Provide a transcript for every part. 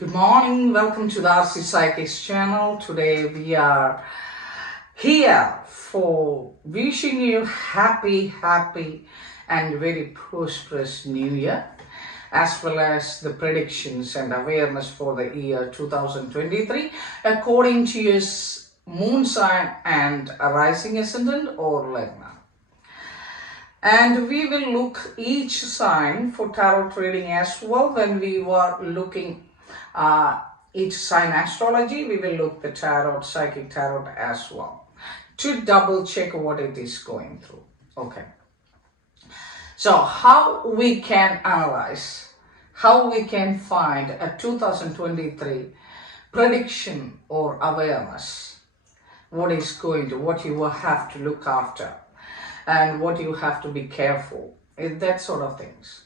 Good morning, welcome to the RC Psychics channel. Today we are here for wishing you happy and very prosperous new year, as well as the predictions and awareness for the year 2023 according to your moon sign and a rising ascendant or lagna. And we will look each sign for tarot reading as well. When we were looking each sign astrology, we will look the tarot, psychic tarot as well, to double check what it is going through. Okay. So how we can analyze, how we can find a 2023 prediction or awareness, what is going to, what you will have to look after and what you have to be careful, that sort of things.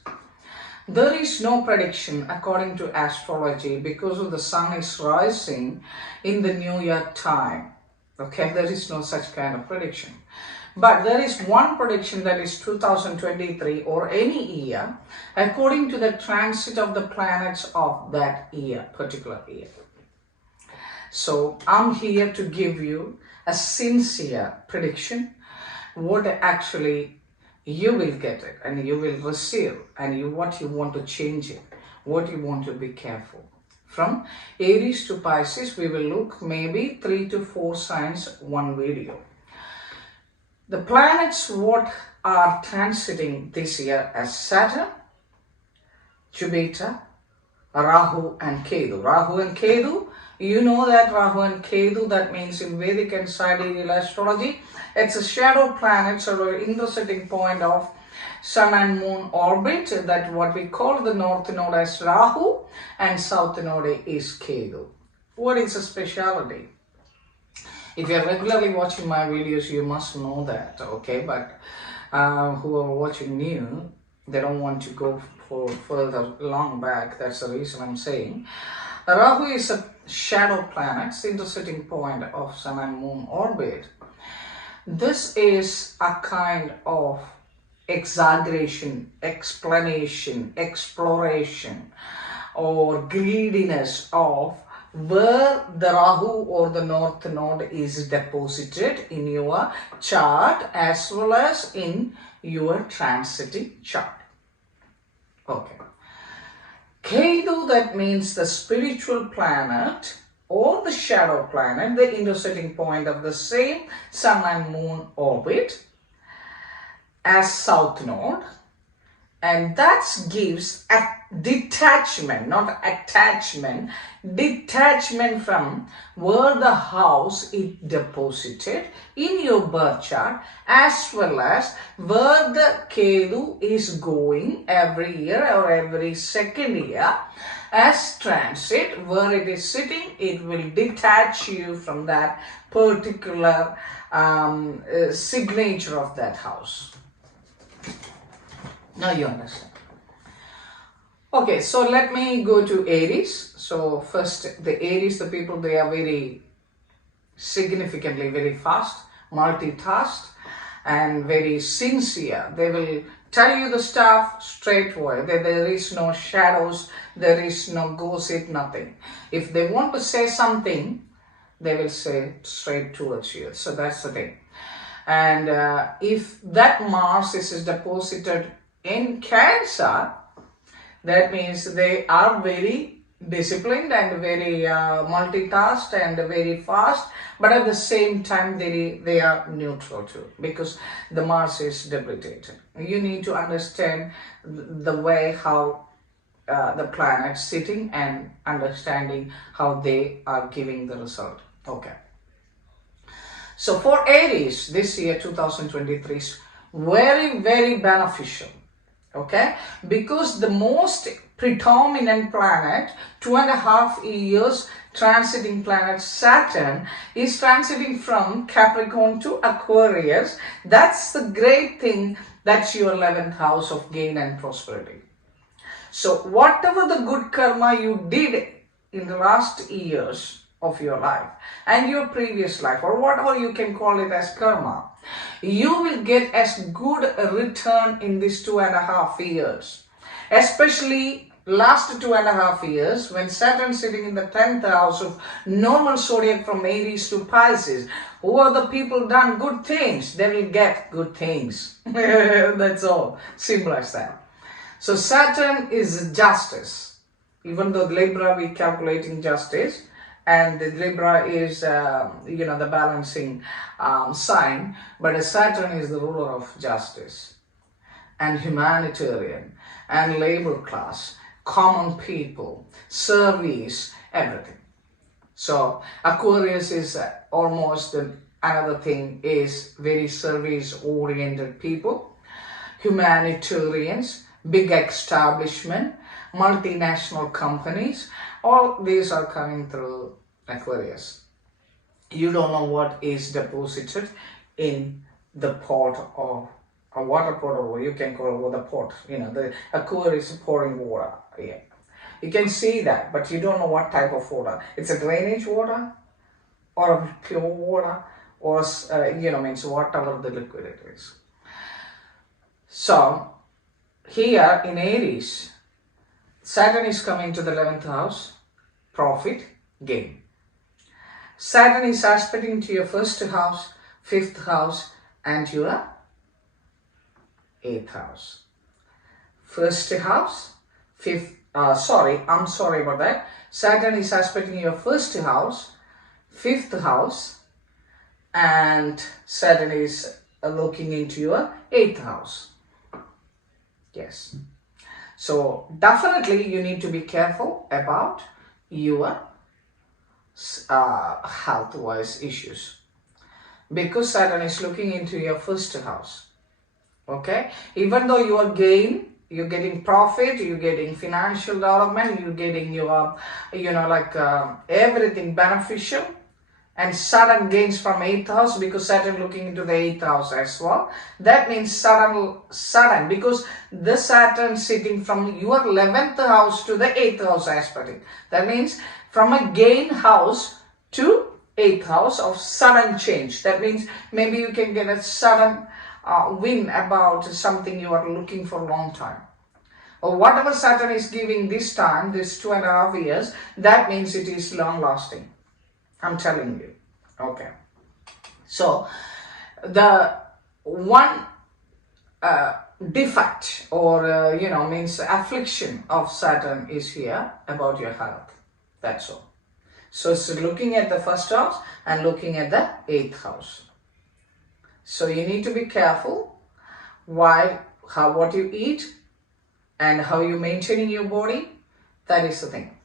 There is no prediction according to astrology because of the sun is rising in the new year time. Okay, there is no such kind of prediction. But there is one prediction, that is 2023 or any year according to the transit of the planets of that year, particular year. So I'm here to give you a sincere prediction, what actually you will get it and you will receive, and what you want to change it, what you want to be careful. From Aries to Pisces, we will look maybe 3 to 4 signs, one video. The planets what are transiting this year as Saturn, Jupiter, Rahu and Ketu. Rahu and Ketu, you know that Rahu and Ketu, that means in Vedic and sidereal astrology, it's a shadow planet, so an intersecting point of Sun and Moon orbit, that what we call the north node as Rahu and south node is Ketu. What is the speciality? If you are regularly watching my videos, you must know that, okay? But who are watching new, they don't want to go for further long back. That's the reason I'm saying. Rahu is a shadow planet, intersecting point of Sun and Moon orbit. This is a kind of exaggeration, explanation, exploration, or greediness of where the Rahu or the north node is deposited in your chart as well as in your transiting chart. Okay. Ketu, that means the spiritual planet or the shadow planet, the intersecting point of the same Sun and Moon orbit as south node, and that gives a detachment, not attachment, detachment from where the house is deposited in your birth chart, as well as where the Ketu is going every year or every second year as transit. Where it is sitting, it will detach you from that particular signature of that house. Now you understand. Okay, so let me go to Aries. So first, the Aries, the people, they are very significantly very fast, multitask, and very sincere. They will tell you the stuff straight away. There is no shadows, there is no gossip, nothing. If they want to say something, they will say straight towards you. So that's the thing. And if that Mars is deposited in Cancer, that means they are very disciplined and very multitasked and very fast, but at the same time they are neutral too, because the Mars is debilitated. You need to understand the way how the planets sitting and understanding how they are giving the result. Okay. So for Aries, this year 2023 is very beneficial. Okay, because the most predominant planet, 2.5 years transiting planet Saturn is transiting from Capricorn to Aquarius. That's the great thing. That's your 11th house of gain and prosperity. So whatever the good karma you did in the last years of your life and your previous life, or whatever you can call it as karma, you will get as good a return in these 2.5 years, especially last 2.5 years, when Saturn sitting in the 10th house of normal zodiac from Aries to Pisces, who are the people done good things, they will get good things. That's all. Simple as that. So Saturn is justice. Even though Libra we calculating justice, and the Libra is the balancing sign, but Saturn is the ruler of justice and humanitarian and labor class, common people, service, everything. So Aquarius is almost another thing, is very service oriented people, humanitarians, big establishment, multinational companies. All these are coming through Aquarius. You don't know what is deposited in the pot of a water pot, or you can call it the pot. The Aquarius is pouring water. Yeah, you can see that, but you don't know what type of water. It's a drainage water, or a pure water, or means whatever the liquid it is. So here in Aries, Saturn is coming to the 11th house, profit, gain. Saturn is aspecting to your 1st house, 5th house, and your 8th house. 1st house, 5th, I'm sorry about that. Saturn is aspecting your 1st house, 5th house, and Saturn is looking into your 8th house. Yes. So definitely you need to be careful about your health-wise issues, because Saturn is looking into your 1st house. Okay, even though you are you're getting profit, you're getting financial development, you're getting your everything beneficial, and sudden gains from 8th house, because Saturn looking into the 8th house as well. That means sudden, because the Saturn sitting from your 11th house to the 8th house aspect. That means from a gain house to 8th house of sudden change. That means maybe you can get a sudden win about something you are looking for a long time. Or whatever Saturn is giving this time, this 2.5 years, that means it is long lasting. I'm telling you. Okay. So the one defect or means affliction of Saturn is here about your health. That's all. So it's looking at the 1st house and looking at the 8th house. So you need to be careful what you eat and how you maintaining your body. That is the thing.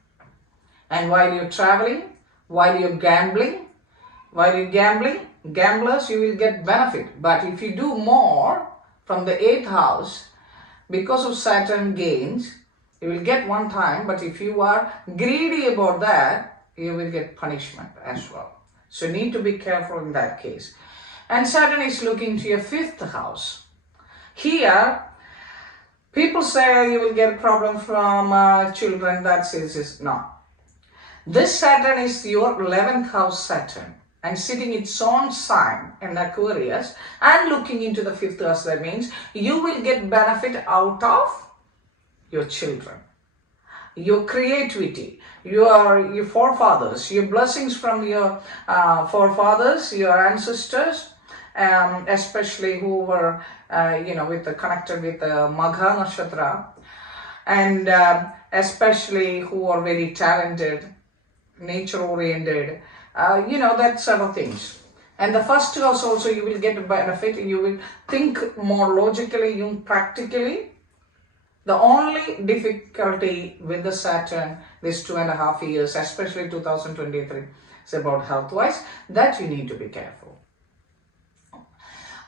And while you're traveling, while you're gambling, gamblers, you will get benefit. But if you do more from the 8th house, because of Saturn gains, you will get one time. But if you are greedy about that, you will get punishment as well. So you need to be careful in that case. And Saturn is looking to your 5th house. Here, people say you will get a problem from children. That's no. This Saturn is your 11th house Saturn, and sitting its own sign in Aquarius and looking into the 5th house. That means you will get benefit out of your children, your creativity, your forefathers, your blessings from your forefathers, your ancestors, especially who were connected with the Magha Nakshatra, and especially who are very talented, nature oriented, that sort of things. And the 1st house also, you will get a benefit. You will think more logically, practically. The only difficulty with the Saturn this 2.5 years, especially 2023, is about health-wise, that you need to be careful.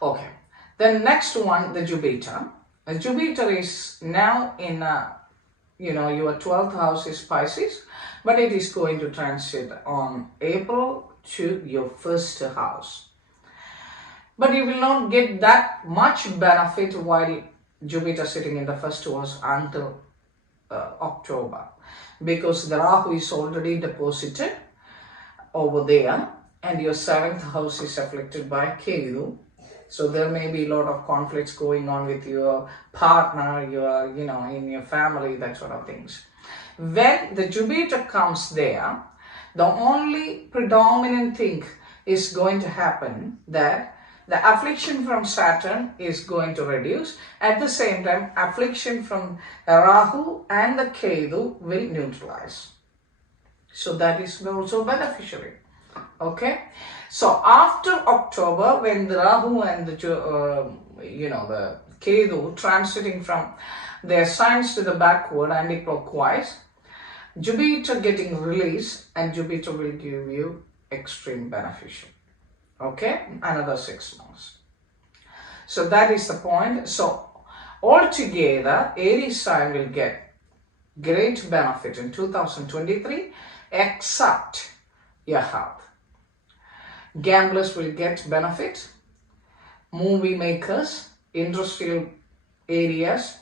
Okay. The next one, the Jupiter. Jupiter is now in your 12th house is Pisces, but it is going to transit on April to your 1st house. But you will not get that much benefit while Jupiter sitting in the 1st house until October, because the Rahu is already deposited over there, and your 7th house is afflicted by Ketu. So there may be a lot of conflicts going on with your partner, your, in your family, that sort of things. When the Jupiter comes there, the only predominant thing is going to happen that the affliction from Saturn is going to reduce. At the same time, affliction from Rahu and the Ketu will neutralize. So that is also beneficial. Okay. So after October, when the Rahu and the the Ketu transiting from their signs to the backward anti-clockwise, Jupiter getting released, and Jupiter will give you extreme beneficial. Okay, another 6 months. So that is the point. So altogether, Aries sign will get great benefit in 2023, except your health. Gamblers will get benefit. Movie makers, industrial areas,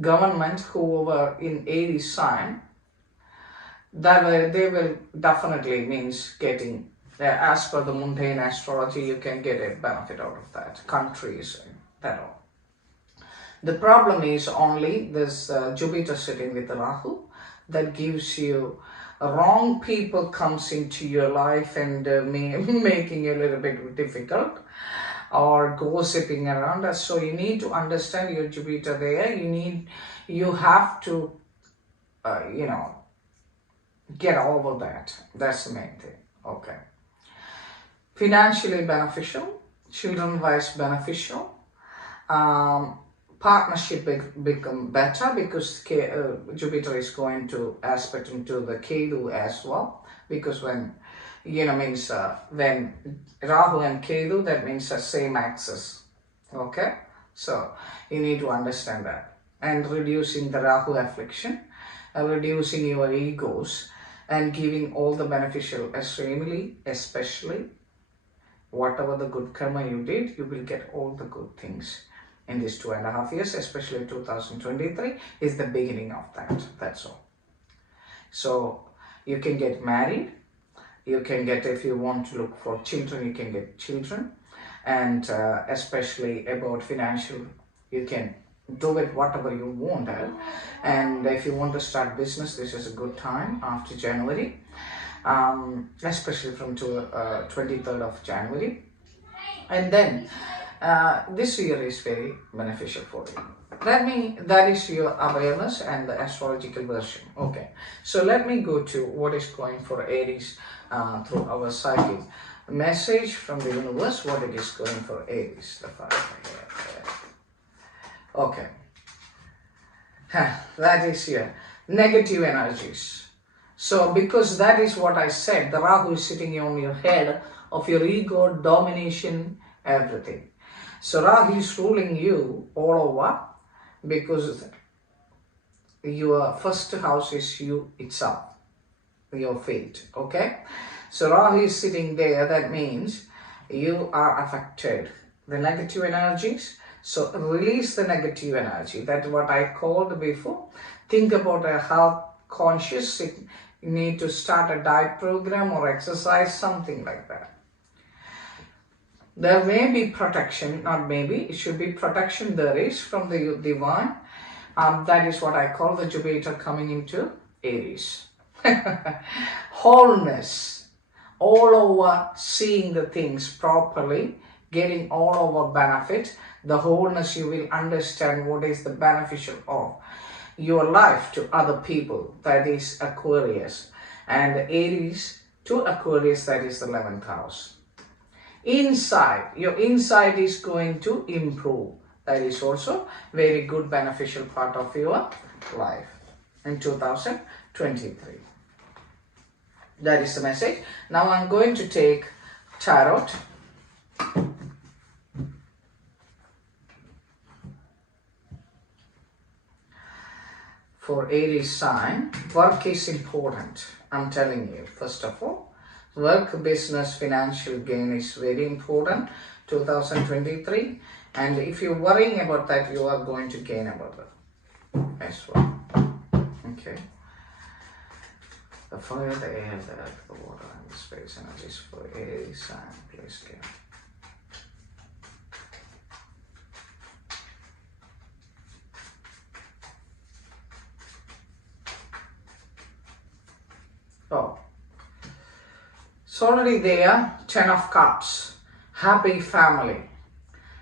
government, whoever in Aries sign, they will definitely means getting, as per the mundane astrology, you can get a benefit out of that. Countries, that all. The problem is only this Jupiter sitting with the Rahu, that gives you wrong people comes into your life and making you a little bit difficult, or gossiping around us. So you need to understand your Jupiter there. You have to, get over that. That's the main thing. Okay. Financially beneficial, children-wise beneficial, partnership become better because Jupiter is going to aspect into the Ketu as well. Because when when Rahu and Ketu, that means the same axis. Okay, so you need to understand that. And reducing the Rahu affliction, reducing your egos, and giving all the beneficial, especially whatever the good karma you did, you will get all the good things in these 2.5 years, especially 2023 is the beginning of that. That's all. So you can get married, you can get, if you want to look for children, you can get children, and especially about financial, you can do it whatever you want. And if you want to start business, this is a good time after January, especially from 23rd of January. And then this year is very beneficial for you. That is your awareness and the astrological version. Okay, so let me go to what is going for Aries through our psychic message from the universe, what it is going for Aries. The fire here. Okay, that is here. Negative energies. So because that is what I said, the Rahu is sitting on your head of your ego, domination, everything. So Rahu is ruling you all over because your first house is you itself, your fate. Okay, so Rahu is sitting there. That means you are affected the negative energies. So release the negative energy. That's what I called before. Think about a health conscious. You need to start a diet program or exercise, something like that. There may be protection, not maybe, it should be protection there is from the divine. That is what I call the Jupiter coming into Aries. Wholeness, all over seeing the things properly, getting all over benefit. The wholeness, you will understand what is the beneficial of your life to other people. That is Aquarius. And Aries to Aquarius, that is the 11th house. Inside, your inside is going to improve. That is also very good beneficial part of your life in 2023. That is the message. Now I'm going to take tarot. For Aries sign, work is important. I'm telling you, first of all, work, business, financial gain is very important 2023, and if you're worrying about that, you are going to gain about that as well. Okay. The fire, the air, the earth, the water, and the space energies for Aries sign, please give. It's already there. 10 of Cups. Happy family.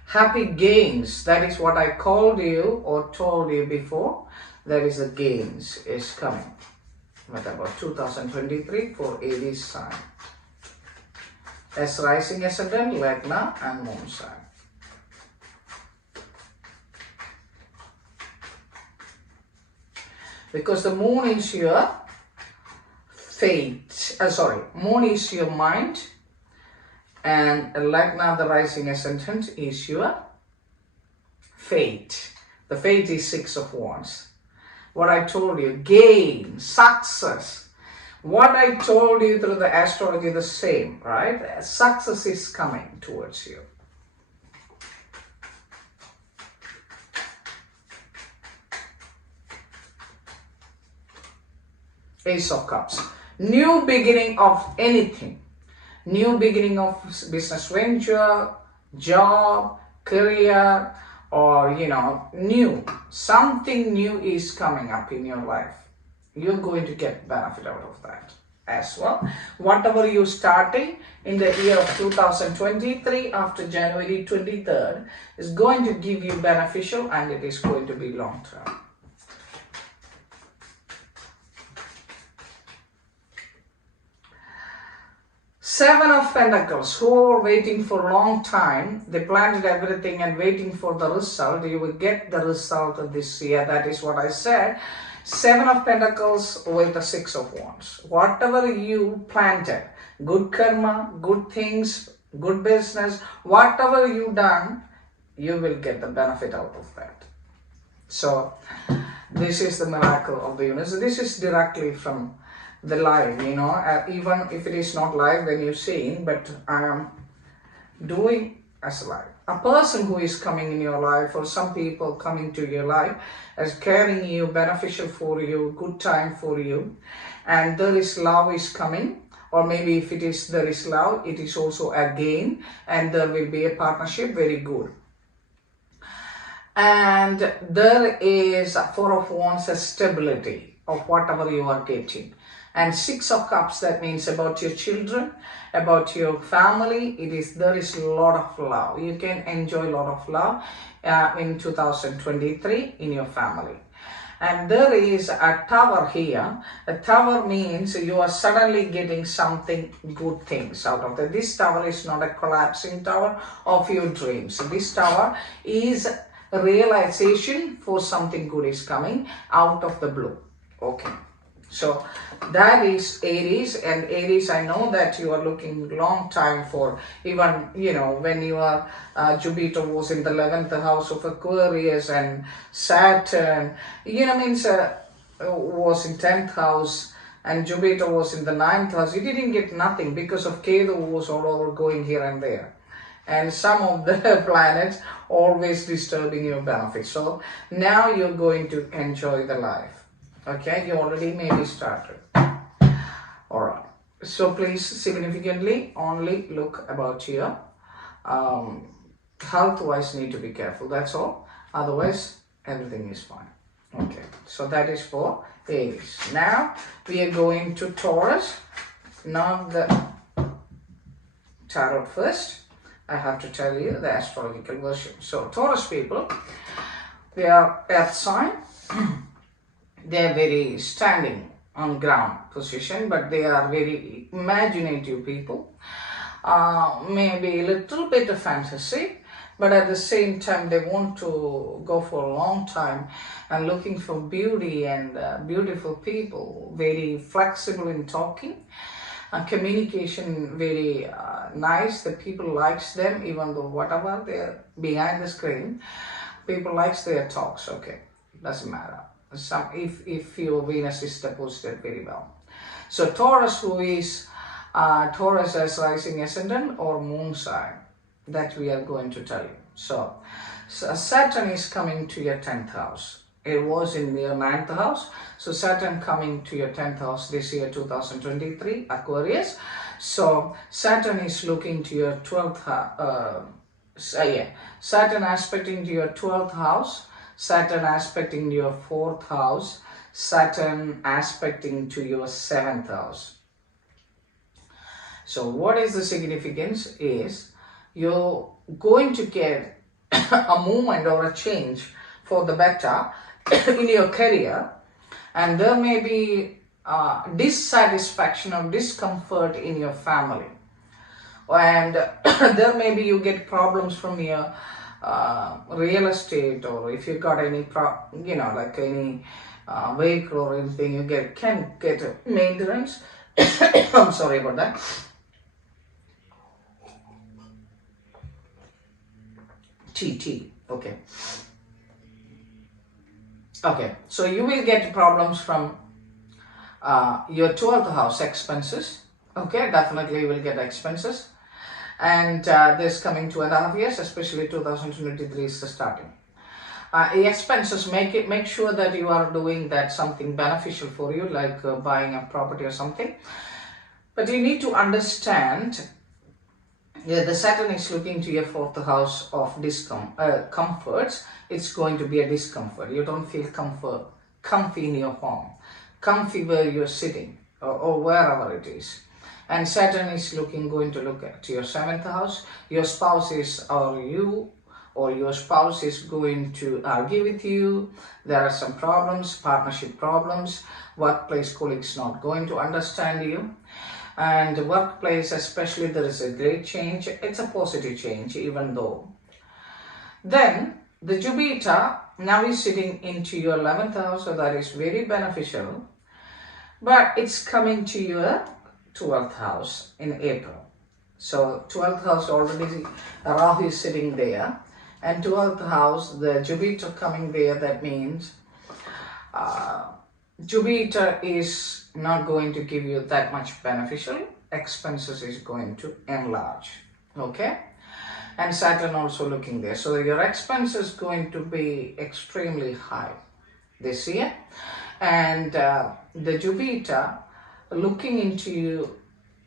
Happy gains. That is what I called you or told you before. That is the gains is coming. What about 2023 for Aries sign? As rising ascendant, Lagna and moon sign. Because the moon is your fate. Moon is your mind. And Lagna, the rising ascendant, is your fate. The fate is 6 of Wands. What I told you, gain, success. What I told you through the astrology, the same, right? Success is coming towards you. Ace of Cups. New beginning of anything. New beginning of business venture, job, career, or new. Something new is coming up in your life. You're going to get benefit out of that as well. Whatever you're starting in the year of 2023 after January 23rd is going to give you beneficial, and it is going to be long term. Seven of Pentacles, who are waiting for a long time, they planned everything and waiting for the result. You will get the result of this year. That is what I said. Seven of Pentacles with the 6 of Wands. Whatever you planted, good karma, good things, good business, whatever you done, you will get the benefit out of that. So, this is the miracle of the universe. This is directly from the live, even if it is not live when you're seeing, but I am doing as live. A person who is coming in your life, or some people coming to your life as carrying you, beneficial for you, good time for you, and there is love is coming, or maybe if there is love, it is also a gain, and there will be a partnership, very good. And there is a 4 of Wands, a stability of whatever you are getting. And 6 of Cups, that means about your children, about your family. There is a lot of love. You can enjoy a lot of love in 2023 in your family. And there is a tower here. A tower means you are suddenly getting something good things out of it. This tower is not a collapsing tower of your dreams. This tower is a realization for something good is coming out of the blue. Okay. So that is Aries, and Aries, I know that you are looking long time for, even, when your Jupiter was in the 11th house of Aquarius, and Saturn, was in 10th house, and Jupiter was in the 9th house. You didn't get nothing because of Ketu was all over going here and there. And some of the planets always disturbing your benefits. So now you're going to enjoy the life. Okay, you already maybe started. Alright, so please significantly only look about your health wise, need to be careful, that's all. Otherwise, everything is fine. Okay, so that is for Aries. Now we are going to Taurus. Now the tarot first. I have to tell you the astrological version. So Taurus people, they are earth sign. They are very standing on ground position, but they are very imaginative people. Maybe a little bit of fantasy, but at the same time they want to go for a long time and looking for beauty and beautiful people. Very flexible in talking. Communication very nice. The people likes them, even though whatever they're behind the screen, people likes their talks. Okay, doesn't matter. If your Venus is deposited very well. So Taurus, who is Taurus as rising ascendant or moon sign, that we are going to tell you. So Saturn is coming to your 10th house. It was in your 9th house. So Saturn coming to your 10th house this year 2023, Aquarius. So Saturn is looking to your 12th house. Saturn aspecting to your 12th house. Saturn aspecting your 4th house, Saturn aspecting to your 7th house. So what is the significance is you're going to get a movement or a change for the better in your career, and there may be dissatisfaction or discomfort in your family, and there may be you get problems from your real estate, or if you got any like any vehicle or anything, you can get a maintenance. I'm sorry about that. TT. Okay, so you will get problems from your 12th house expenses. Okay, definitely you will get expenses, and this coming 2.5 years, especially 2023 is the starting. Expenses, make sure that you are doing that something beneficial for you, like buying a property or something. But you need to understand, the Saturn is looking to your 4th house of comforts. It's going to be a discomfort. You don't feel comfy in your home, comfy where you're sitting, or wherever it is. And Saturn is going to look at your 7th house. Your spouse is, or you or your spouse is going to argue with you. There are some problems, partnership problems, workplace colleagues not going to understand you. And workplace especially, there is a great change. It's a positive change, even though. Then the Jupiter now is sitting into your 11th house, so that is very beneficial. But it's coming to your 12th house in April. So 12th house already, Rahu is sitting there. And 12th house, the Jupiter coming there, that means Jupiter is not going to give you that much beneficial. Expenses is going to enlarge. Okay? And Saturn also looking there. So your expense is going to be extremely high this year. And the Jupiter looking into you,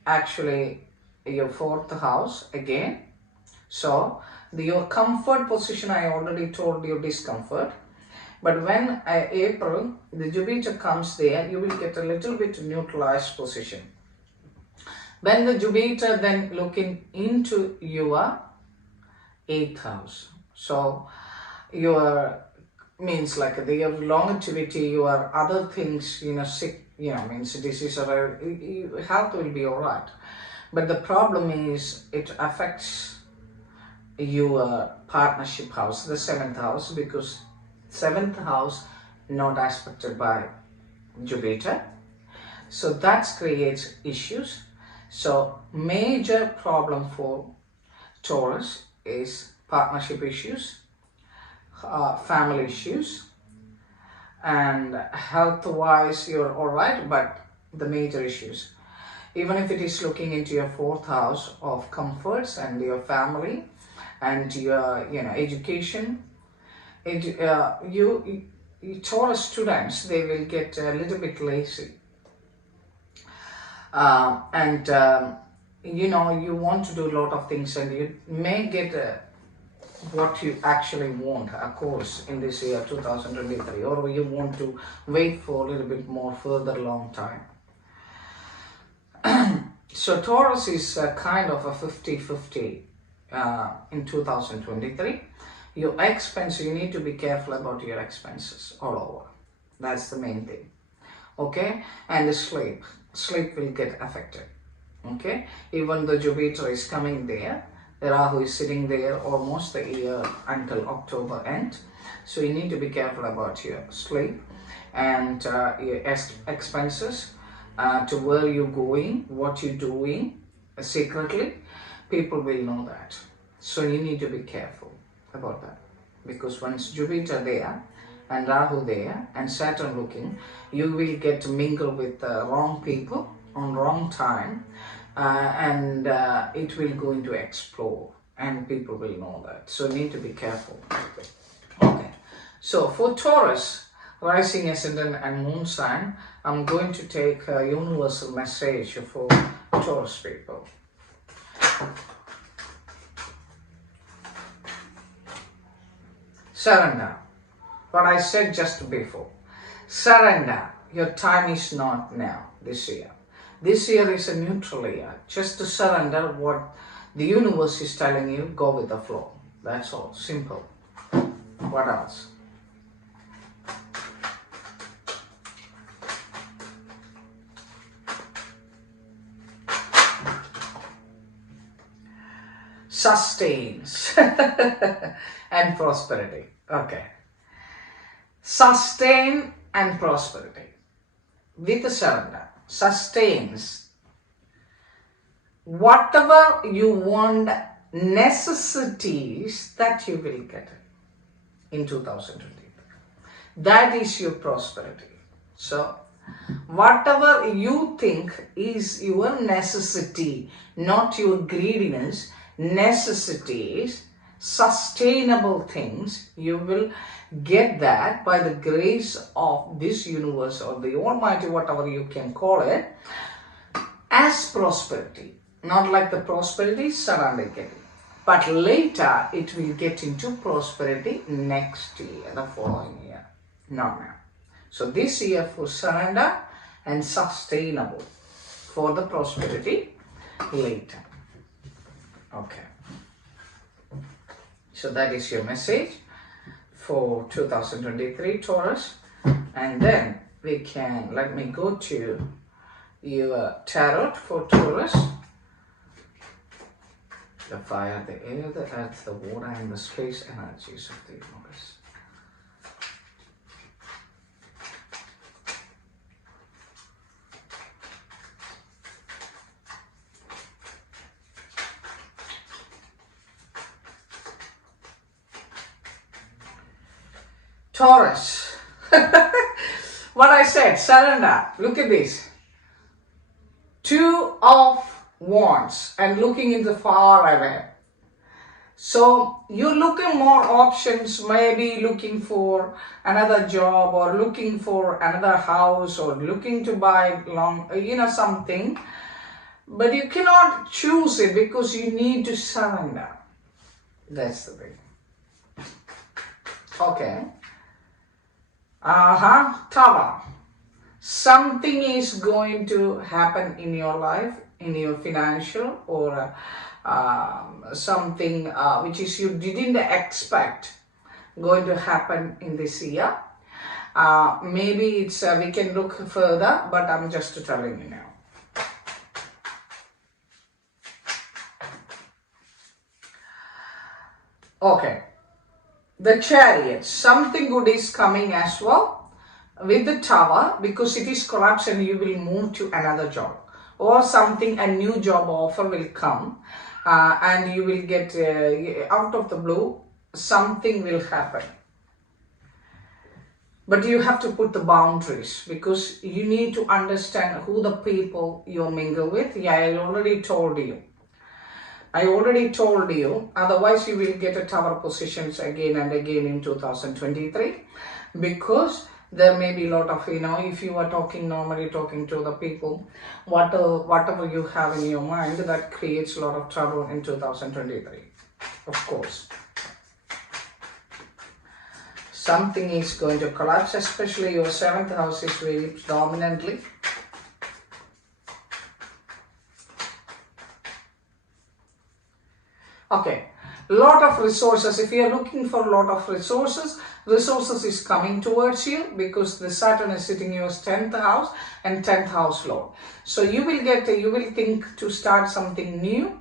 actually your 4th house again. So your comfort position, I already told you, discomfort. But when April, the Jupiter comes there, you will get a little bit neutralized position. When the Jupiter then looking into your 8th house, so your means like your longevity, your other things, sick, means disease or health will be all right. But the problem is it affects your partnership house, the 7th house, because 7th house not aspected by Jupiter. So that creates issues. So major problem for Taurus is partnership issues, family issues, and health-wise you're all right, but the major issues. Even if it is looking into your 4th house of comforts and your family and your education, Taurus students, they will get a little bit lazy, and you want to do a lot of things, and you may get what you actually want, a course in this year 2023, or you want to wait for a little bit more further long time. So Taurus is kind of a 50-50 in 2023. Your expense, you need to be careful about your expenses all over. That's the main thing. Okay? And the sleep will get affected. Okay? Even the Jupiter is coming there, the Rahu is sitting there almost the year until October end. So you need to be careful about your sleep and your expenses, to where you're going, what you're doing secretly. People will know that. So you need to be careful about that, because once Jupiter there and Rahu there and Saturn looking, you will get to mingle with wrong people on wrong time, and it will going to explode, and people will know that. So you need to be careful. Okay, so for Taurus, rising, ascendant and moon sign, I'm going to take a universal message for Taurus people. Surrender. What I said just before. Surrender. Your time is not now, this year. This year is a neutral year. Just to surrender what the universe is telling you, go with the flow. That's all. Simple. What else? Sustains and prosperity. Okay. Sustain and prosperity. With the surrender. Sustains. Whatever you want, necessities that you will get in 2023. That is your prosperity. So, whatever you think is your necessity, not your greediness, necessities, sustainable things, you will get that by the grace of this universe or the Almighty, whatever you can call it, as prosperity. Not like the prosperity surrounding it. But later it will get into prosperity next year, the following year. Not now. So this year for surrender and sustainable for the prosperity later. Okay. So that is your message for 2023 Taurus. And then we can, let me go to your tarot for Taurus. The fire, the air, the earth, the water, and the space energies of the universe. Taurus. What I said, surrender. Look at this. 2 of Wands and looking into far away. So you're looking more options, maybe looking for another job or looking for another house or looking to buy something. But you cannot choose it because you need to surrender. That's the thing. Okay. Tower. Something is going to happen in your life, in your financial or something which is you didn't expect going to happen in this year. Maybe it's we can look further, but I'm just telling you now. Okay. The Chariot. Something good is coming as well. With the Tower, because it is collapse and you will move to another job or something, a new job offer will come and you will get out of the blue, something will happen. But you have to put the boundaries because you need to understand who the people you mingle with. Yeah, I already told you. Otherwise you will get a Tower positions again and again in 2023 because there may be a lot of, if you are normally talking to the people, whatever you have in your mind, that creates a lot of trouble in 2023, of course. Something is going to collapse, especially your 7th house is very dominantly. Okay, lot of resources. If you are looking for a lot of resources is coming towards you because the Saturn is sitting in your 10th house and 10th house Lord. So you will think to start something new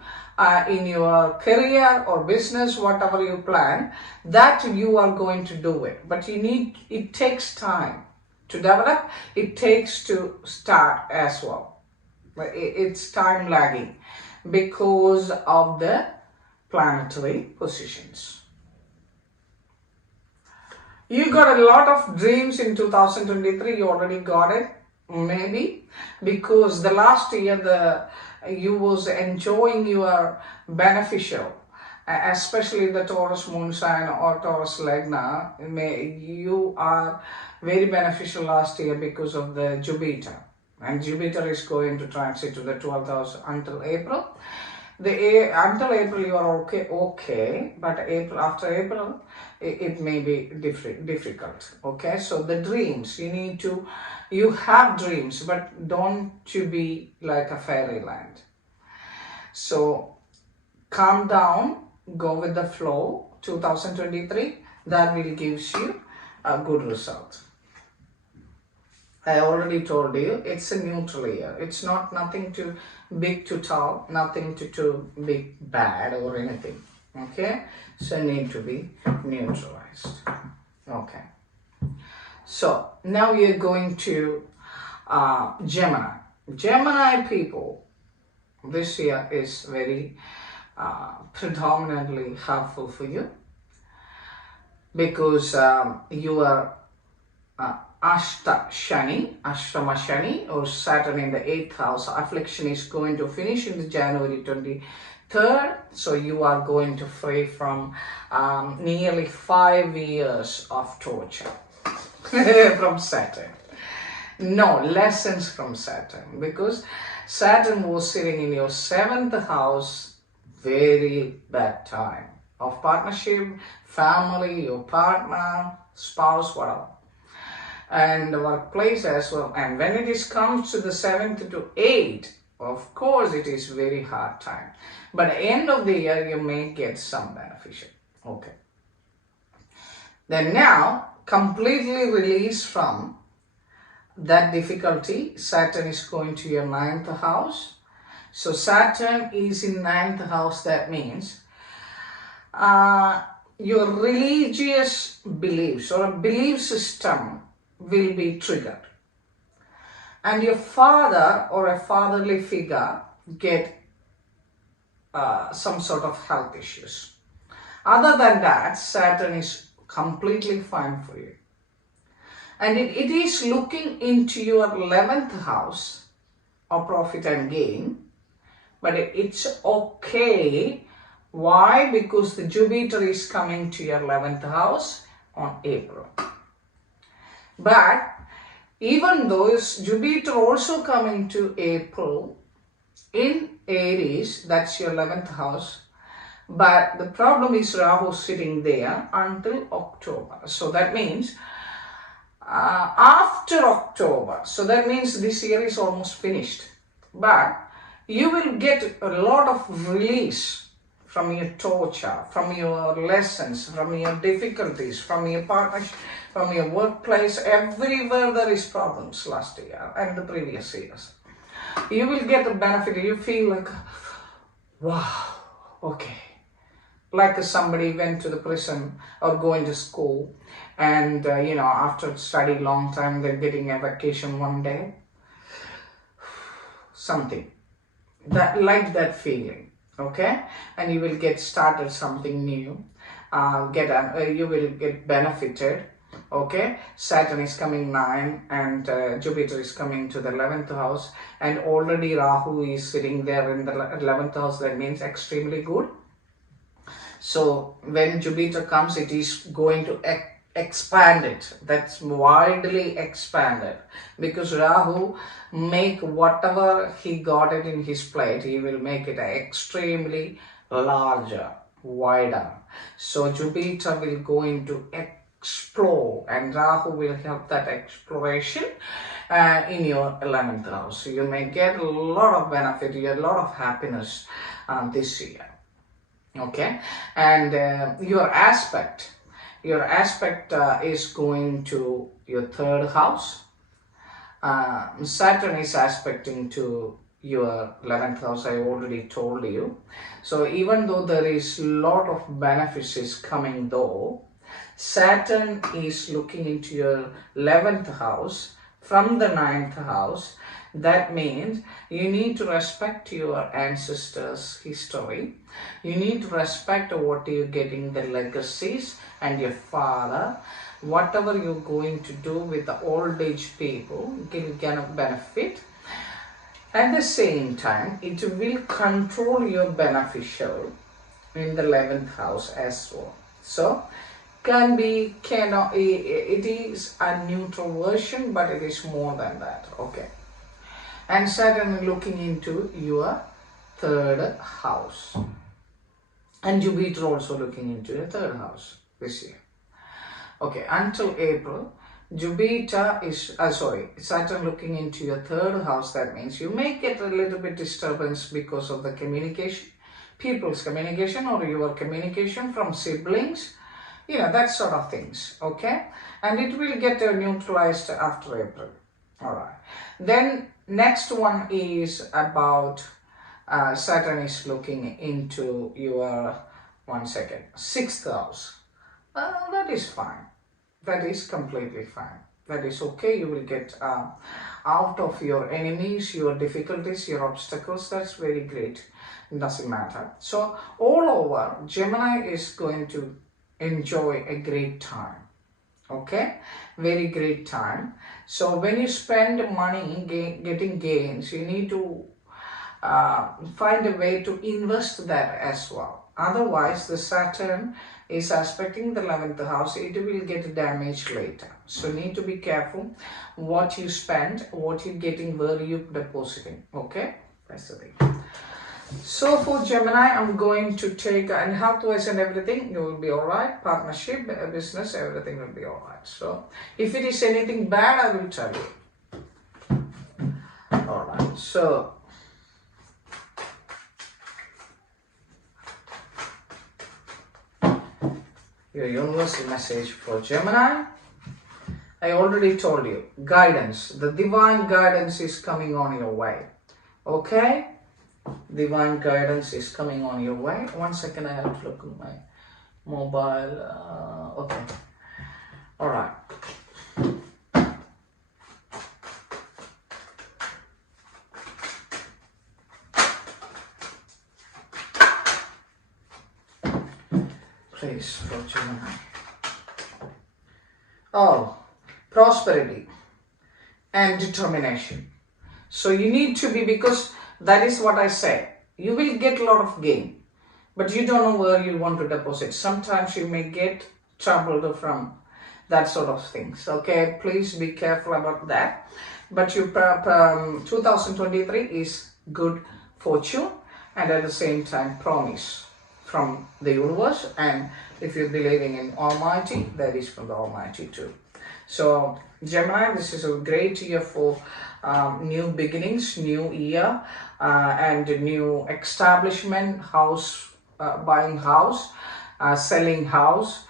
in your career or business, whatever you plan, that you are going to do it. But it takes time to develop. It takes to start as well. It's time lagging because of the planetary positions. You got a lot of dreams in 2023, you already got it, maybe, because the last year you was enjoying your beneficial, especially the Taurus moon sign or Taurus Lagna, you are very beneficial last year because of the Jupiter. And Jupiter is going to transit to the 12th house until April. Until April you are okay, but after April it may be difficult. Okay, so the dreams, you have dreams, but don't you be like a fairyland. So calm down, go with the flow. 2023, that will gives you a good result. I already told you, it's a neutral year. It's not nothing too big to tall, nothing too big bad or anything. Okay, so need to be neutralized. Okay, so now we are going to Gemini. Gemini people, this year is very predominantly helpful for you, because you are Ashrama Shani, or Saturn in the 8th house. Affliction is going to finish in the January 23rd. So you are going to free from nearly 5 years of torture from Saturn. No, lessons from Saturn, because Saturn was sitting in your 7th house, very bad time of partnership, family, your partner, spouse, whatever, and the workplace as well. And when it comes to the 7th to 8th, of course it is very hard time, but at the end of the year you may get some beneficial. Okay, then now completely released from that difficulty, Saturn is going to your 9th house. So Saturn is in 9th house. That means your religious beliefs or a belief system will be triggered, and your father or a fatherly figure get some sort of health issues. Other than that, Saturn is completely fine for you, and it is looking into your 11th house of profit and gain, but it's okay. Why? Because the Jupiter is coming to your 11th house on April. But even though Jupiter also coming to April in Aries, that's your 11th house, but the problem is Rahu sitting there until October. So that means after October, so that means this year is almost finished, but you will get a lot of release from your torture, from your lessons, from your difficulties, from your partnership, from your workplace. Everywhere there is problems last year and the previous years. You will get the benefit. You feel like, wow, okay. Like somebody went to the prison or going to school, and after study long time, they're getting a vacation one day. Something that, like that feeling. Okay, and you will get started something new, you will get benefited. Okay, Saturn is coming 9 and Jupiter is coming to the 11th house, and already Rahu is sitting there in the 11th house. That means extremely good. So when Jupiter comes, it is going to expand it. That's widely expanded, because Rahu make whatever he got it in his plate, he will make it extremely larger, wider. So Jupiter will go into explore, and Rahu will help that exploration in your 11th house. So you may get a lot of benefit, a lot of happiness this year. Okay, and your aspect is going to your 3rd house. Saturn is aspecting to your 11th house, I already told you. So even though there is a lot of benefits is coming, though, Saturn is looking into your 11th house from the 9th house. That means you need to respect your ancestors' history. You need to respect what you're getting, the legacies, and your father. Whatever you're going to do with the old age people, you can benefit. At the same time, it will control your beneficial in the 11th house as well. So it is a neutral version, but it is more than that. Okay. And Saturn looking into your third house. And Jupiter also looking into your third house this year. Okay, until April, Jupiter is, Saturn looking into your third house. That means you may get a little bit disturbance because of the communication, people's communication or your communication from siblings, that sort of things, okay? And it will get neutralized after April, all right? Then next one is about Saturn is looking into your, 6th house. Well, that is fine. That is completely fine. That is okay. You will get out of your enemies, your difficulties, your obstacles. That's very great. It doesn't matter. So all over, Gemini is going to enjoy a great time. Okay, very great time. So when you spend money getting gains, you need to find a way to invest that as well. Otherwise, the Saturn is aspecting the 11th house. It will get damaged later. So need to be careful what you spend, what you're getting, where you're depositing. Okay, that's the thing. So for Gemini, I'm going to take and health-wise and everything, you will be all right. Partnership, business, everything will be all right. So if it is anything bad, I will tell you. All right. So your universal message for Gemini. I already told you, guidance. The divine guidance is coming on your way. Okay? Divine guidance is coming on your way. 1 second, I have to look at my mobile. Okay. All right. Please for Gemini. Oh, prosperity and determination. So you need to be, because that is what I say. You will get a lot of gain, but you don't know where you want to deposit. Sometimes you may get troubled from that sort of things. Okay, please be careful about that. But 2023 is good fortune and at the same time promise from the universe, and if you're believing in Almighty, that is from the Almighty too. So Gemini, this is a great year for new beginnings, new year, and new establishment, house, buying house, selling house,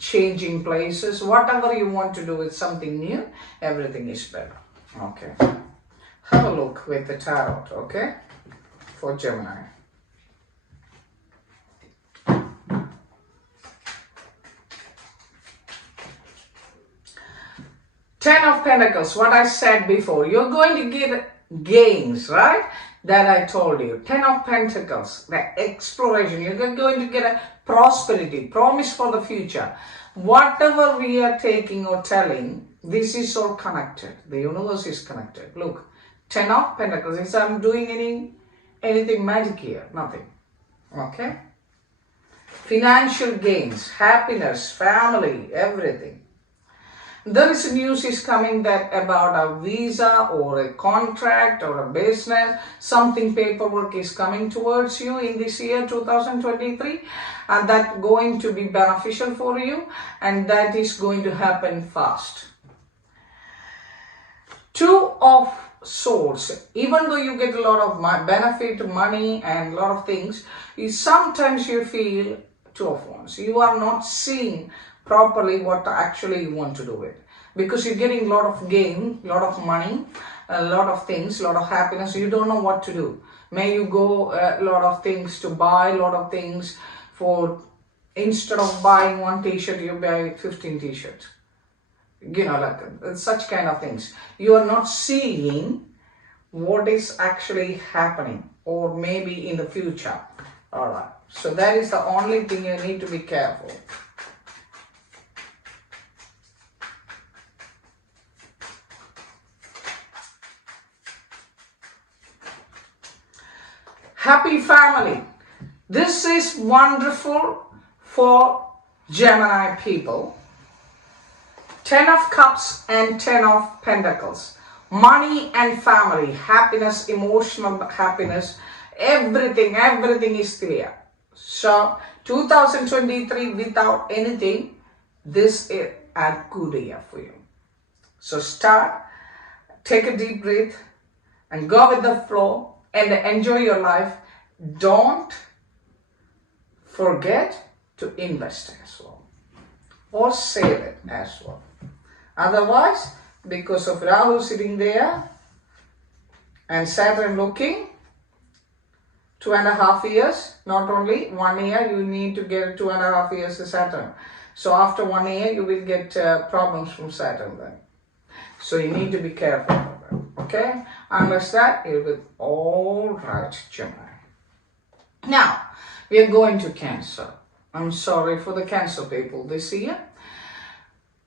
changing places, whatever you want to do with something new, everything is better. Okay, have a look with the tarot, okay, for Gemini. Ten of Pentacles, what I said before, you're going to get gains, right? That I told you. 10 of Pentacles, the exploration, you're going to get a prosperity, promise for the future. Whatever we are taking or telling, this is all connected. The universe is connected. Look, 10 of Pentacles, is I'm doing anything magic here, nothing. Okay? Financial gains, happiness, family, everything. There is news is coming that about a visa or a contract or a business, something paperwork is coming towards you in this year 2023, and that going to be beneficial for you, and that is going to happen fast. 2 of Swords, even though you get a lot of benefit, money and a lot of things, sometimes you feel 2 of Wands. You are not seeing properly what actually you want to do with, because you're getting a lot of gain, a lot of money, a lot of things, a lot of happiness. You don't know what to do. May you go a lot of things to buy, a lot of things for, instead of buying 1 t-shirt, you buy 15 t-shirts. Like such kind of things. You are not seeing what is actually happening, or maybe in the future. All right. So that is the only thing you need to be careful. Happy family. This is wonderful for Gemini people. 10 of Cups and 10 of Pentacles. money and family, happiness, emotional happiness, everything is there. So 2023, without anything, this is a good year for you. So start, take a deep breath and go with the flow and enjoy your life. Don't forget to invest as well or save it as well. Otherwise, because of Rahu sitting there and Saturn looking, 2.5 years, not only 1 year, you need to get 2.5 years to Saturn. So after 1 year, you will get problems from Saturn then. So you need to be careful of that, okay? Unless that, it will be all right, Gemini. Now, we are going to Cancer. I'm sorry for the Cancer people this year.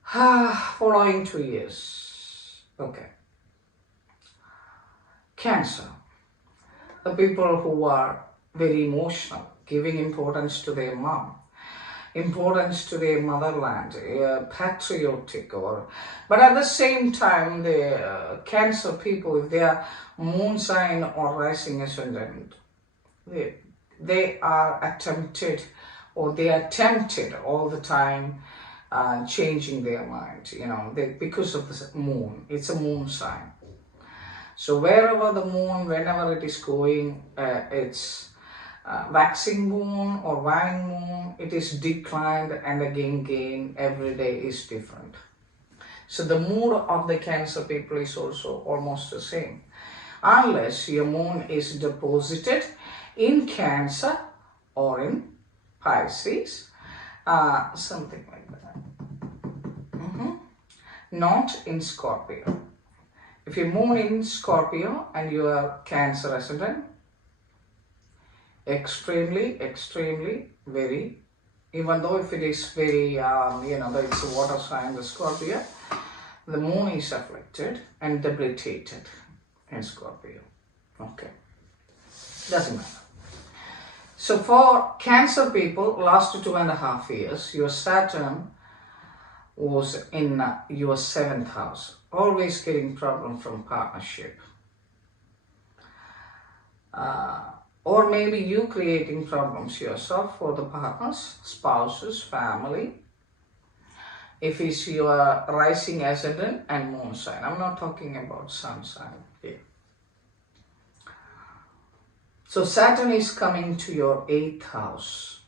Following 2 years. Okay. Cancer. The people who are very emotional, giving importance to their mom, importance to their motherland, patriotic, but at the same time, the Cancer people, if they are moon sign or rising ascendant, they are attempted all the time changing their mind, because of the moon. It's a moon sign. So wherever the moon, whenever it is going, it's waxing moon or waning moon, it is declined and again gain. Every day is different. So the mood of the Cancer people is also almost the same. Unless your moon is deposited in Cancer or in Pisces, something like that. Not in Scorpio. If you moon in Scorpio and you are Cancer ascendant, extremely, very, even though if it is very, it's a water sign, the Scorpio, the moon is afflicted and debilitated in Scorpio. Okay. Doesn't matter. So for Cancer people, last 2.5 years, your Saturn was in your 7th house, always getting problem from partnership. Or maybe you creating problems yourself for the partners, spouses, family. If it's your rising ascendant and moon sign. I'm not talking about sun sign here. So Saturn is coming to your 8th house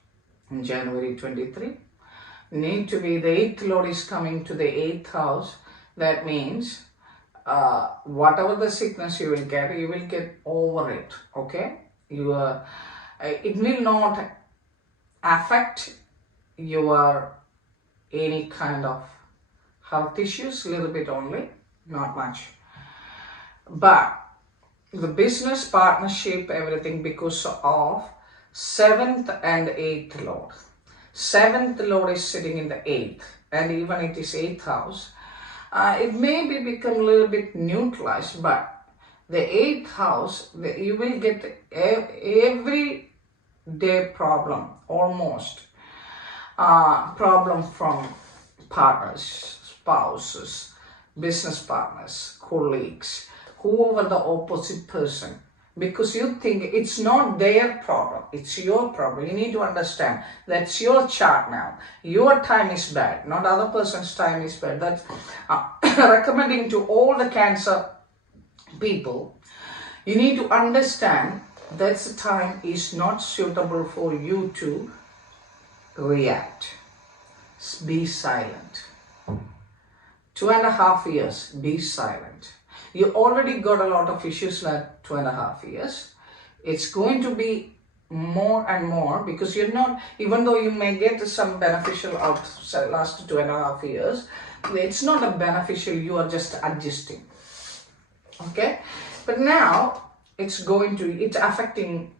in January 23. Need to be the 8th Lord is coming to the 8th house. That means whatever the sickness you will get over it. Okay, it will not affect your any kind of health issues, little bit only, not much. But the business partnership, everything, because of 7th and 8th Lord. 7th Lord is sitting in the 8th, and even it is 8th house. It may become a little bit neutralized, but the 8th house, you will get every day problem, almost. Problem from partners, spouses, business partners, colleagues, whoever the opposite person. Because you think it's not their problem, it's your problem. You need to understand that's your chart now. Your time is bad, not other person's time is bad. That's recommending to all the Cancer people. You need to understand that the time is not suitable for you to react. Be silent. 2.5 years, be silent. You already got a lot of issues like 2.5 years. It's going to be more and more because you're not, even though you may get some beneficial out last 2.5 years, it's not a beneficial, you are just adjusting. Okay? But now it's affecting,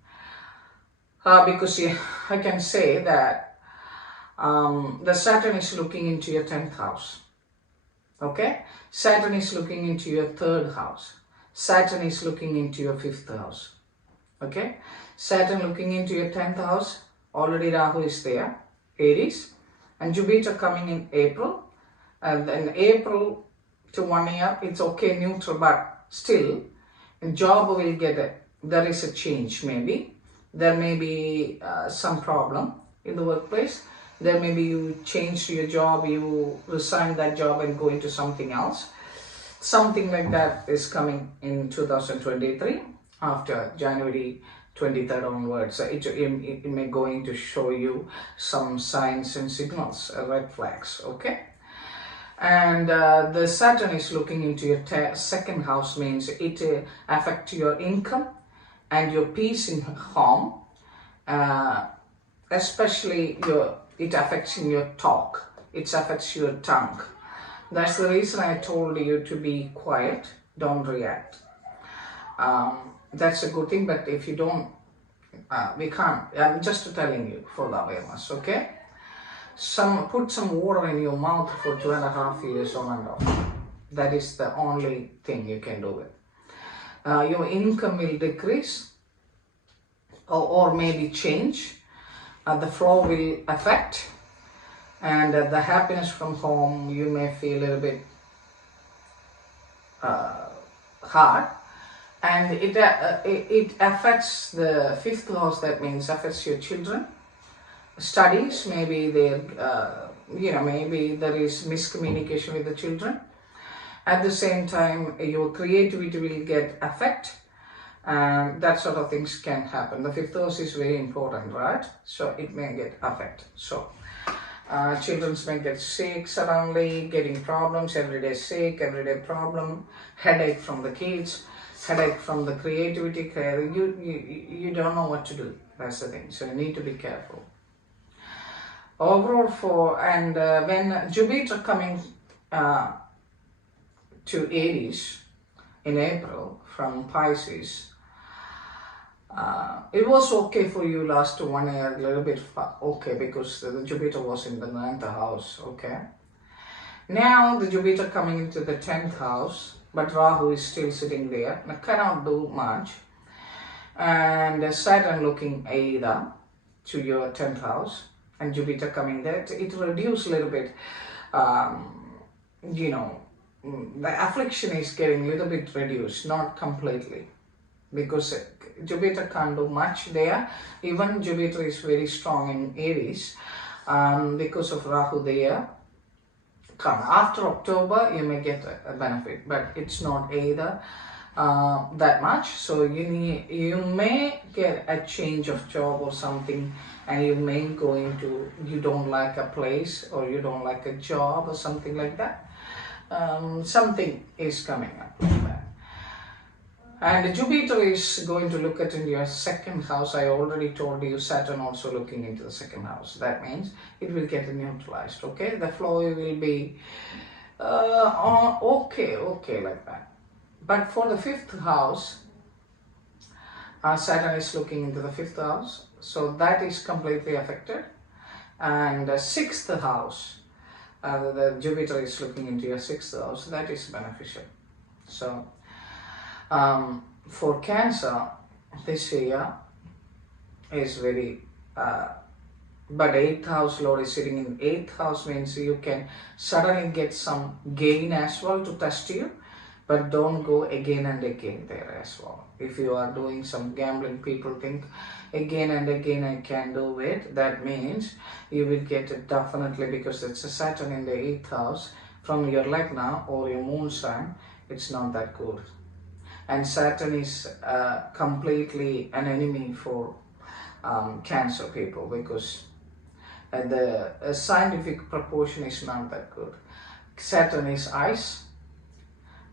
because I can say that the Saturn is looking into your 10th house. Okay? Saturn is looking into your 3rd house. Saturn is looking into your 5th house. Okay? Saturn looking into your 10th house. Already Rahu is there. Aries. And Jupiter coming in April. And then April to 1 year, it's okay, neutral, but still, job will there is a change maybe. There may be some problem in the workplace. There may be you change your job, you resign that job and go into something else. Something like that is coming in 2023 after January 23rd onwards. It may going to show you some signs and signals, red flags, okay? And the Saturn is looking into your second house, means it affects your income and your peace in home, especially it affects in your talk, it affects your tongue. That's the reason I told you to be quiet, don't react. That's a good thing, but if you don't, we can't. I'm just telling you for the awareness, okay? Put some water in your mouth for 2.5 years on and off. That is the only thing you can do it. Your income will decrease or maybe change. The flow will affect, and the happiness from home, you may feel a little bit hard. And it affects the 5th house. That means affects your children, studies. Maybe maybe there is miscommunication with the children. At the same time, your creativity will get affected, and that sort of things can happen. The 5th house is very important, right? So it may get affected. So children may get sick suddenly, getting problems, everyday sick, everyday problem, headache from the kids, headache from the creativity. You don't know what to do. That's the thing. So you need to be careful. Overall, when Jupiter coming to Aries in April from Pisces, it was okay for you last 1 year, a little bit okay, because the Jupiter was in the 9th house, okay? Now the Jupiter coming into the 10th house, but Rahu is still sitting there, and cannot do much. And Saturn looking either to your 10th house, and Jupiter coming there, it reduced a little bit, the affliction is getting a little bit reduced, not completely, because Jupiter can't do much there. Even Jupiter is very strong in Aries, because of Rahu there. After October, you may get a benefit, but it's not either that much. So you may get a change of job or something, and you may go into, you don't like a place or you don't like a job or something like that. Something is coming up like that. And Jupiter is going to look at in your 2nd house. I already told you Saturn also looking into the 2nd house. That means it will get neutralized, okay? The flow will be okay like that. But for the 5th house, Saturn is looking into the 5th house, so that is completely affected. And the 6th house, the Jupiter is looking into your 6th house, that is beneficial. So for Cancer, this year is very, but 8th house Lord is sitting in 8th house, means you can suddenly get some gain as well to test you, but don't go again and again there as well. If you are doing some gambling, people think again and again I can do it. That means you will get it definitely, because it's a Saturn in the 8th house from your Lagna or your moon sign. It's not that good. And Saturn is completely an enemy for Cancer people, because the scientific proportion is not that good. Saturn is ice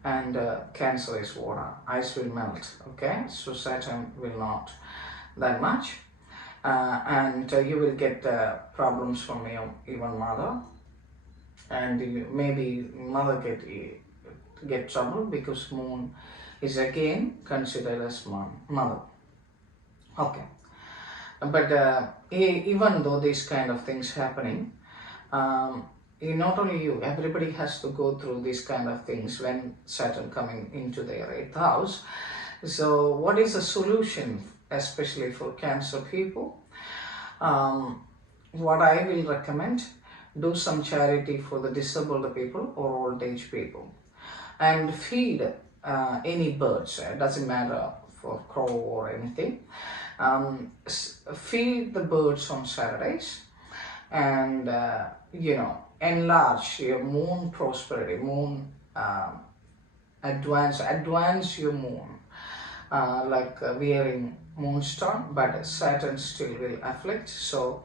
and Cancer is water. Ice will melt, okay? So Saturn will not that much. And you will get problems from your even mother, and maybe mother get trouble, because moon is again considered as mother. Okay, but even though these kind of things happening, not only you, everybody has to go through these kind of things when Saturn coming into their 8th house. So what is the solution, especially for Cancer people? What I will recommend, do some charity for the disabled people or old age people. and feed any birds. It doesn't matter for crow or anything. Feed the birds on Saturdays, and enlarge your moon prosperity, moon advance your moon, like wearing moonstone, but Saturn still will afflict. So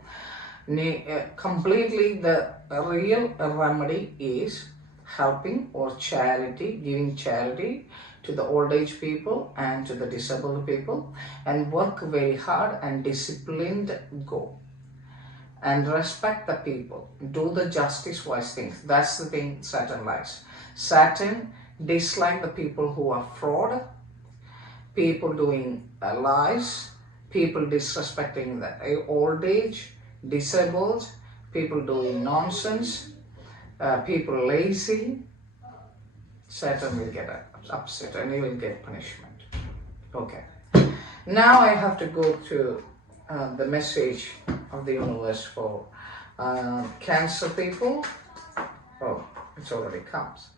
completely the real remedy is helping or charity, giving charity to the old age people and to the disabled people, and work very hard and disciplined go. And respect the people. Do the justice-wise things. That's the thing Saturn likes. Saturn dislikes the people who are fraud, people doing lies, people disrespecting the old age, disabled, people doing nonsense, people lazy. Saturn will get upset and he will get punishment. Okay. Now I have to go to the message of the universe for Cancer people. Oh, it's already comes.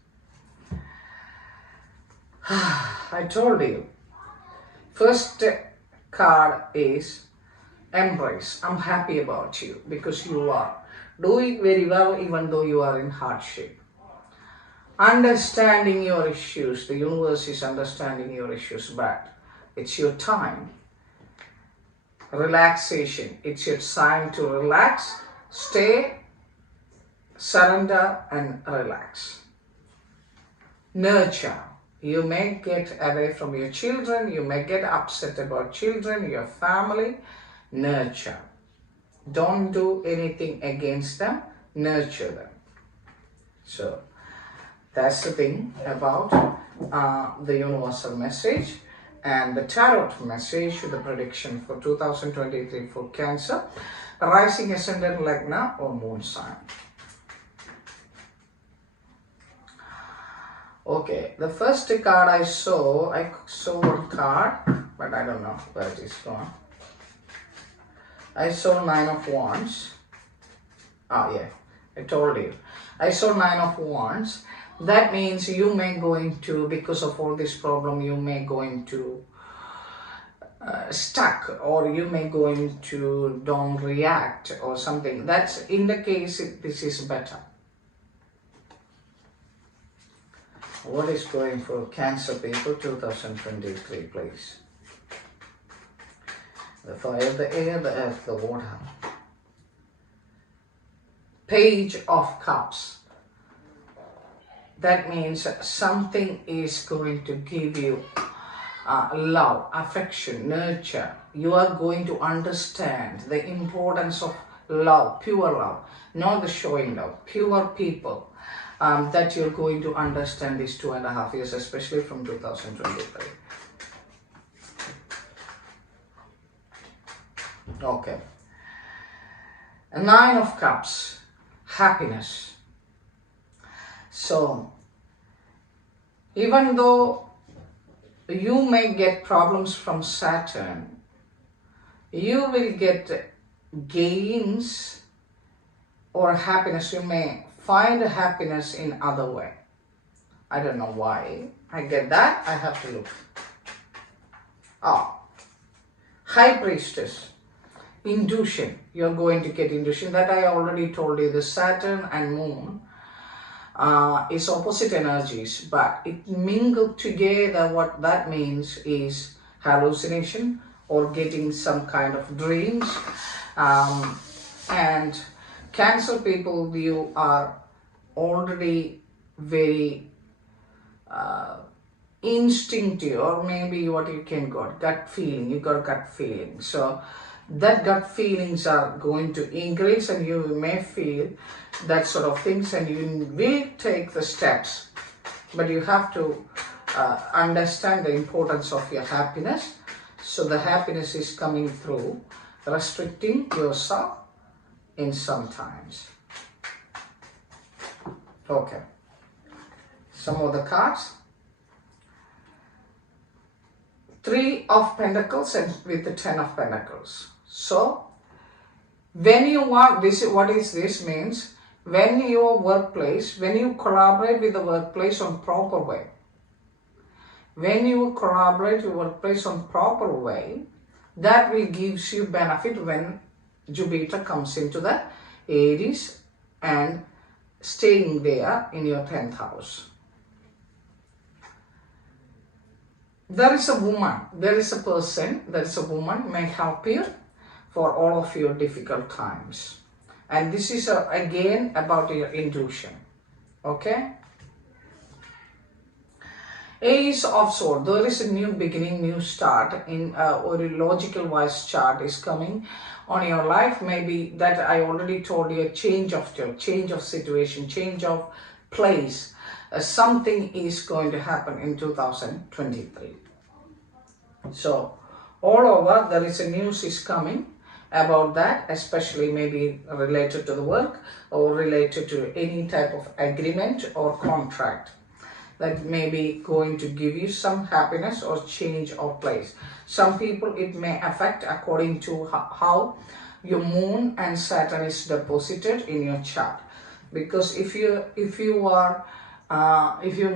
I told you. First card is embrace. I'm happy about you because you are doing very well even though you are in hardship. Understanding your issues. The universe is understanding your issues, but it's your time. Relaxation. It's your time to relax, stay, surrender and relax. Nurture. You may get away from your children, you may get upset about children, your family. Nurture. Don't do anything against them, nurture them. So that's the thing about the universal message. And the tarot message, the prediction for 2023 for Cancer, rising, ascendant, lagna or moon sign. Okay, the first card I saw one card, but I don't know where it is gone. I saw 9 of Wands. Yeah, I told you. I saw 9 of Wands. That means you may going to, because of all this problem, you may going to stuck, or you may going to don't react or something. That's in the case this is better. What is going for Cancer people 2023, please? The fire, the air, the earth, the water. Page of Cups. That means something is going to give you love, affection, nurture. You are going to understand the importance of love, pure love, not the showing love, pure people. That you're going to understand these 2.5 years, especially from 2023. Okay. 9 of Cups, happiness. So, even though you may get problems from Saturn, you will get gains or happiness. You may find happiness in other way. I don't know why I get that. I have to look. High Priestess. Intuition. You're going to get intuition. That I already told you. The Saturn and Moon is opposite energies, but it mingled together. What that means is hallucination or getting some kind of dreams. And Cancer people, you are already very instinctive, or maybe what you can got gut feeling. You got gut feeling. So that gut feelings are going to increase, and you may feel that sort of things, and you will take the steps. But you have to understand the importance of your happiness. So the happiness is coming through restricting yourself in sometimes. Okay. Some of the cards. 3 of Pentacles and with the 10 of Pentacles. So, when you want, this, what is this means? when your workplace, when you collaborate with the workplace on proper way, when you collaborate your workplace on proper way, that will gives you benefit when Jupiter comes into the Aries and staying there in your 10th house. There is a woman, there is a person, there is a woman may help you for all of your difficult times. And this is again about your intuition. Okay? Ace of Swords, there is a new beginning, new start in or a logical wise chart is coming on your life. Maybe that I already told you, a change of job, change of situation, change of place. Something is going to happen in 2023. So all over there is a news is coming about that, especially maybe related to the work or related to any type of agreement or contract that may be going to give you some happiness or change of place. Some people it may affect according to how your moon and Saturn is deposited in your chart. Because if your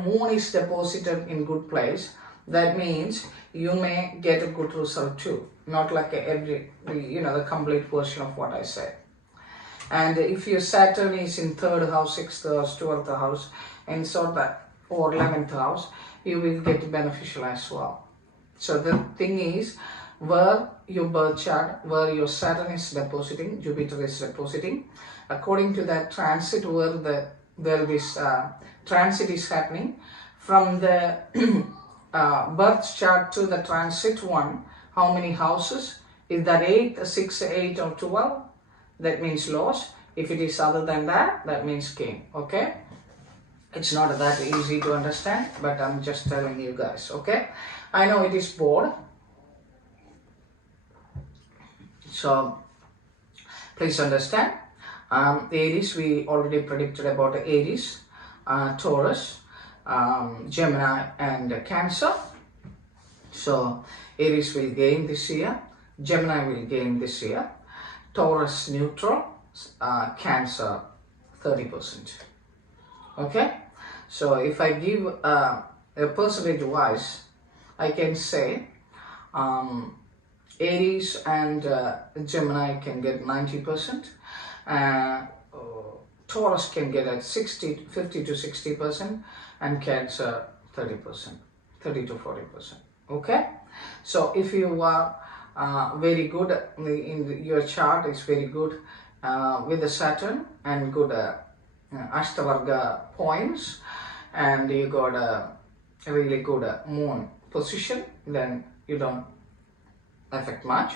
moon is deposited in good place, that means you may get a good result too. Not like the complete version of what I said. And if your Saturn is in 3rd house, 6th house, 12th house, and so that, or 11th house, you will get beneficial as well. So the thing is, where your birth chart, where your Saturn is depositing, Jupiter is depositing, according to that transit where this transit is happening, from the birth chart to the transit one, how many houses? Is that 8, 6, 8 or 12? That means loss. If it is other than that, that means gain. Okay? It's not that easy to understand, but I'm just telling you guys. Okay? I know it is bored. So please understand. Aries, we already predicted about Aries, Taurus, Gemini and Cancer. So Aries will gain this year, Gemini will gain this year, Taurus neutral, Cancer 30%. Okay, so if I give a percentage wise, I can say Aries and Gemini can get 90%, Taurus can get at 50 to 60%, and Cancer 30%, 30 to 40%. Okay, so if you are very good your chart is very good with the Saturn and good Ashtavarga points, and you got a really good moon position, then you don't affect much,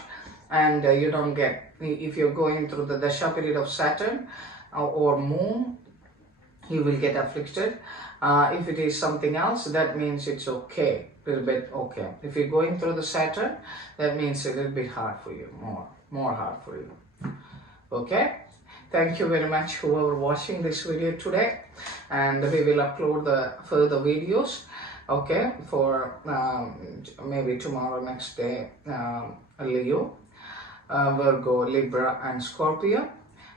and you don't get, if you're going through the Dasha period of Saturn or moon, you will get afflicted. If it is something else, that means it's okay, a little bit okay. If you're going through the Saturn, that means a little bit hard for you, more hard for you. Okay, thank you very much whoever watching this video today, and we will upload the further videos, okay, for maybe tomorrow, next day, Leo, Virgo, Libra and Scorpio,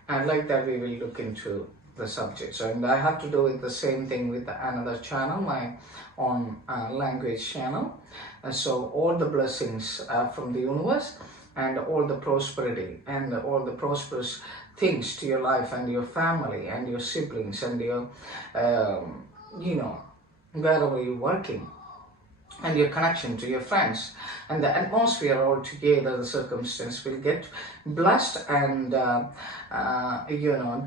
and like that we will look into the subjects. And I have to do it the same thing with another channel, my own language channel. So all the blessings from the universe, and all the prosperity and all the prosperous things to your life and your family and your siblings and your wherever you're working, and your connection to your friends and the atmosphere all together, the circumstance will get blessed, and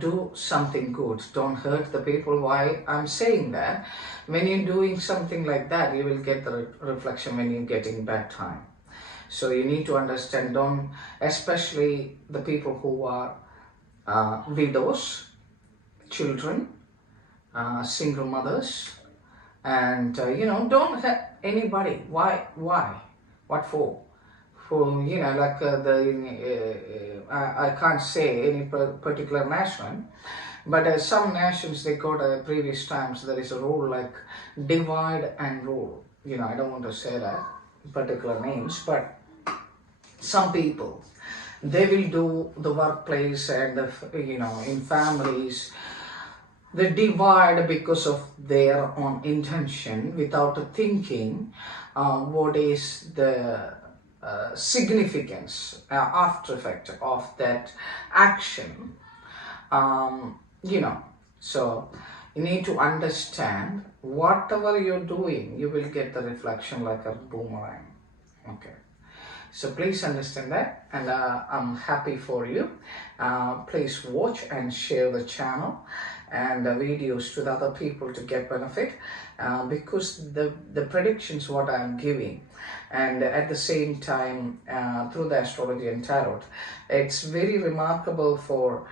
do something good. Don't hurt the people. Why I'm saying that? When you're doing something like that, you will get the reflection when you're getting bad time. So you need to understand, don't, especially the people who are widows, children, single mothers, and don't hurt anybody. Why? What for? I can't say any particular nation, but some nations, they got previous times there is a rule like divide and rule. I don't want to say that particular names, but some people, they will do the workplace and in families, They divide because of their own intention without thinking what is the significance, after effect of that action. You know, so you need to understand whatever you're doing, you will get the reflection like a boomerang. Okay. So please understand that, and I'm happy for you. Please watch and share the channel and the videos to the other people to get benefit, because the predictions what I'm giving, and at the same time through the astrology and tarot, it's very remarkable for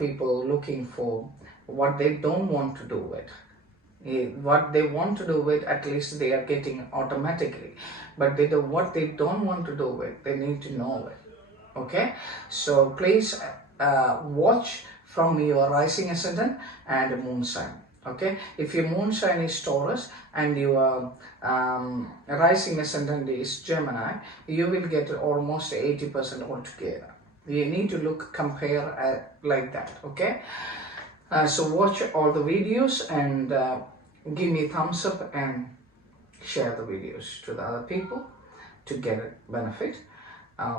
people looking for what they don't want to do with. What they want to do with, at least they are getting automatically, but what they don't want to do with, they need to know it. Okay, so please watch from your rising ascendant and moon sign. Okay, if your moon sign is Taurus and your rising ascendant is Gemini, you will get almost 80% altogether. You need to compare like that. Okay, so watch all the videos and give me a thumbs up and share the videos to the other people to get a benefit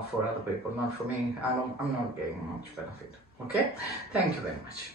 for other people, not for me. I'm not getting much benefit. Okay, thank you very much.